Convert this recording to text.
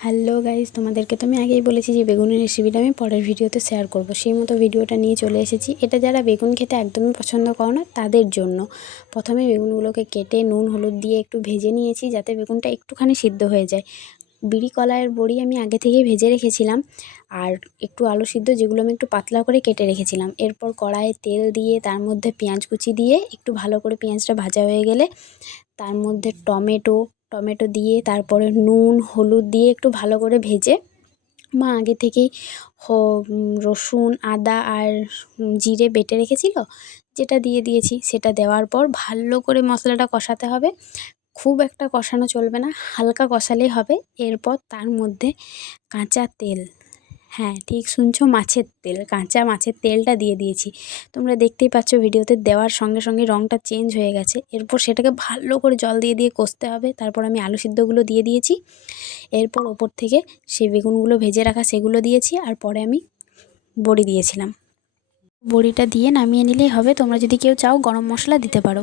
Hello guys, তোমাদেরকে তো আমি আগেই বলেছি যে বেগুনের রেসিপিটা আমি পরের ভিডিওতে শেয়ার করব। সেই মতো ভিডিওটা নিয়ে চলে এসেছি। এটা যারা বেগুন খেতে একদমই পছন্দ করো না তাদের জন্য। প্রথমে বেগুনগুলোকে কেটে নুন হলুদ দিয়ে একটু ভেজে নিয়েছি, যাতে বেগুনটা একটুখানি সিদ্ধ হয়ে যায়। বিড়ি কলাইয়ের বড়ি আমি আগে থেকেই ভেজে রেখেছিলাম, আর একটু আলু সিদ্ধ যেগুলো আমি একটু পাতলা করে কেটে রেখেছিলাম। এরপর কড়াইয়ে তেল দিয়ে তার মধ্যে পেঁয়াজ কুচি দিয়ে একটু ভালো করে পেঁয়াজটা ভাজা হয়ে গেলে তার মধ্যে টমেটো দিয়ে তারপরে নুন হলুদ দিয়ে একটু ভালো করে ভেজে মা আগে থেকেই রসুন আদা আর জিরে বেটে রেখেছিল, যেটা দিয়ে দিয়েছি। সেটা দেওয়ার পর ভালো করে মশলাটা কষাতে হবে। খুব একটা কষানো চলবে না, হালকা কষালেই হবে। এরপর তার মধ্যে কাঁচা তেল, হ্যাঁ ঠিক শুনছো, মাছের তেল, কাঁচা মাছের তেলটা দিয়ে দিয়েছি। তোমরা দেখতেই পাচ্ছ ভিডিওতে, দেওয়ার সঙ্গে সঙ্গে রঙটা চেঞ্জ হয়ে গেছে। এরপর সেটাকে ভালো করে জল দিয়ে দিয়ে কষতে হবে। তারপর আমি আলু সিদ্ধগুলো দিয়ে দিয়েছি। এরপর ওপর থেকে সেই বেগুনগুলো ভেজে রাখা সেগুলো দিয়েছি, আর পরে আমি বড়ি দিয়েছিলাম। বড়িটা দিয়ে নামিয়ে নিলেই হবে। তোমরা যদি কেউ চাও গরম মশলা দিতে পারো।